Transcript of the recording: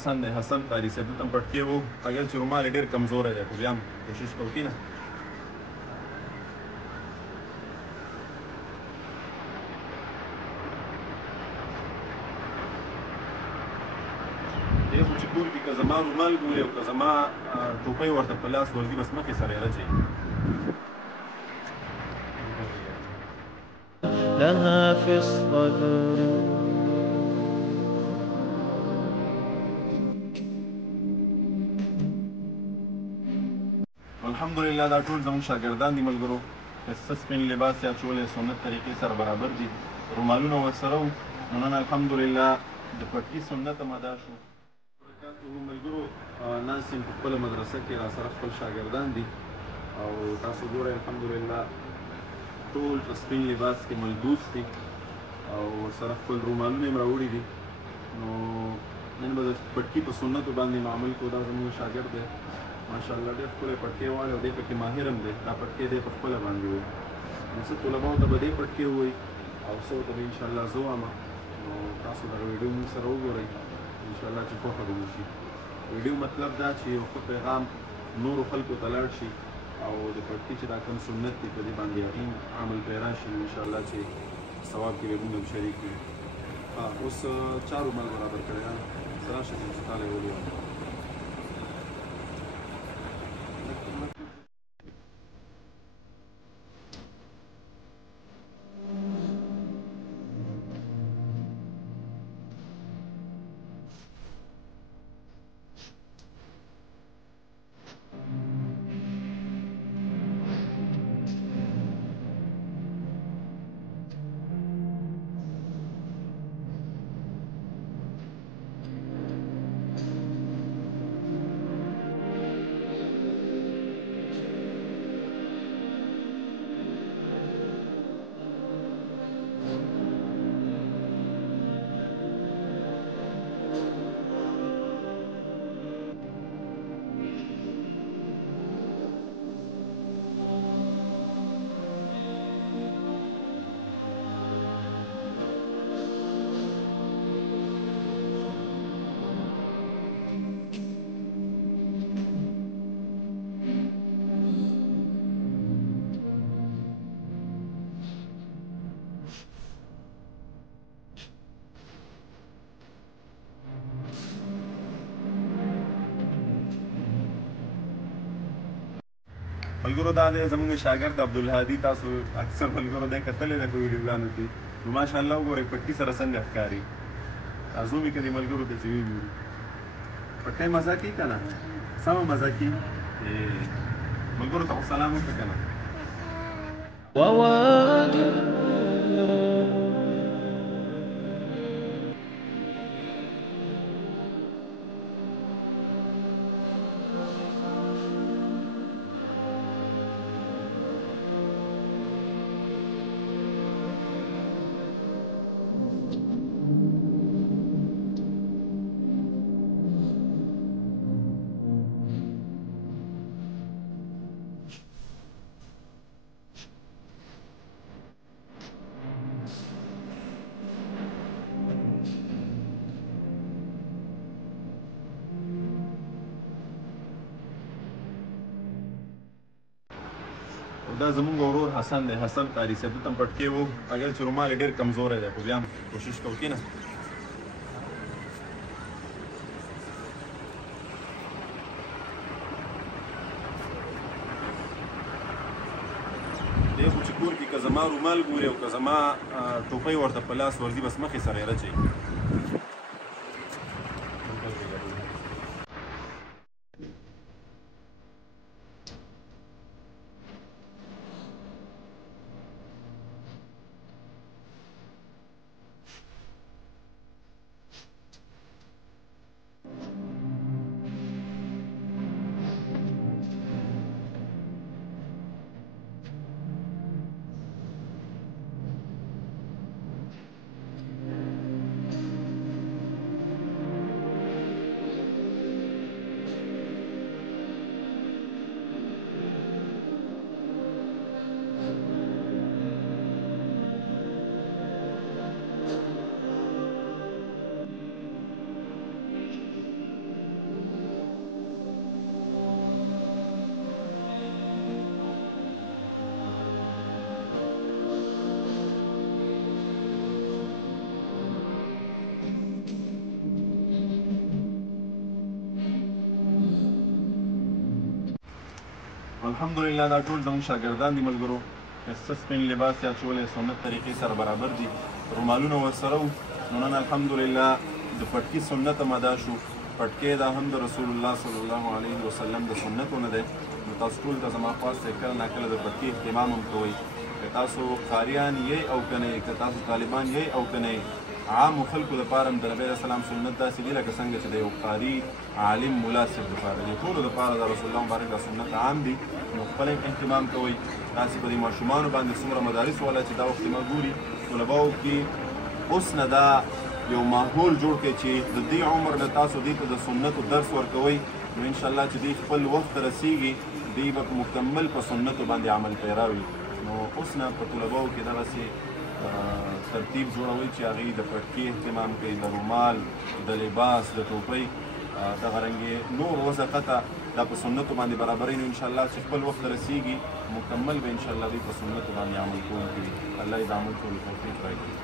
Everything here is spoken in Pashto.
حسن دی، حسن قاري صاحب دلته پټکې وو اگر چې رومال یې ډېر کمزوری دی خو بیا هم کوشش کوو کینه دی خو چې کور کې که زما رومال ګوري او که زما ټوپۍ ورته په لاس ورځي بس مخې سره یې رچوي لها في الصدر الحمدلله دا ټول زموږ شاګردان دي ملګرو ښایسته سپین لباس یې اچولی سنت طریقې سره برابر دي رومالونه ورسره وو نو نن الحمدلله د پټکي سنت هم ادا شو ملګرو ناست یم په خپله مدرسه کې راسره خپل شاګردان دي او تاسو ګورئ الحمدلله ټول په سپین لباس کې ملبوس دي او ورسره خپل رومالونه یې راوړي دي نو نن به د پټکي په سنتو باندې معمل کوو دا زموږ شاګرد دی ماشاءالله ډېر ښکلی پټکی والی او دی پکې ماهر هم دی دا پټکی دی په خپله باندې وایي نو څه طلباو ته به دې پټکی ووایي او څه ورته به انشاءالله زه وایم نو تاسو دغه ویډیو موږ سره وګورئ انشاءالله چې خوښه به مو شي ویډیو مطلب دا چې یو ښه پیغام نورو خلکو ته لاړ شي او د پټکي چې دا کوم سنت دی په دې باندې یقین عمل پرې راشي نو انشاءالله چې ثواب کې به موږ هم شریک وي اوس چا رومال برابر کړی زه راشه چې تاله یې ولیږم ملګرو دا دی زموږ شاګرد عبدالهادي تاسو اکثر ملګرو دی کتلی دی په ویډیوګانو کې نو ماشاءالله وګورئ پټکي سره څنګه ښکاري تاسو مې که دې ملګرو ته چې وګورو پټکی مزه کوي که نه سمه مزه کوي ملګرو ته خو سلام وکړه که نه دا زموږ ورور حسن دی حسن قاري صاحب دلته پټکی وو اگر چې رومال یې ډېر کمزوری دی خو بیا هم کوشش کوو کینه دی خو چې کور کې که زما رومال ګوري او که زما ټوپۍ ورته په لاس ورځي بس مخې سره یې رچوي الحمدلله دا ټول زموږ شاګردان دي ملګرو ښایسته سپین لباس یې اچولی سنت طریقې سره برابر دي رومالونه ورسره وو نو نن الحمدلله د پټکي سنت هم ادا شو پټکی دا هم د رسول الله صلی الله علیه وسلم د سنتو نه دی نو تاسو ټول ته زما خواست دی کله ناکله د پټکي اهتمام هم کوئ که تاسو قاریان یئ او که نه که تاسو طالبان یئ او که نه عامو خلکو دپاره هم د نبي علیه السلام سنت داسې دي لکه څنګه چې د یو قاري عالم ملا صاحب دپاره دي ټولو دپاره د رسول الله مبارک دا سنت عام دي نو خپل اهتمام کوئ تاسې په دې ماشومانو باندې څومره مدارس والا چې دا وخت ما ګوري طلباو کې اوس نه دا یو ماحول جوړ کړئ چې د دې عمر نه تاسو دې ته د سنتو درس ورکوئ نو انشاءالله چې دوی خپل وخت ته رسیږي دوی به مکمل په سنتو باندې عمل پیرا وي نو اوس نه په طلباو کې دغسې ترتیب جوړوئ چې هغوی د پټکي اهتمام کوي د رومال د لباس د ټوپۍ دغه رنګې نور وضعقته دا په سنتو باندې برابروي نو انشاءالله چې خپل وخت ته رسیږي مکمل به انشاءالله دوی په سنتو باندې عمل کوونکي وي الله یې د عمل کولو توفیق راکړي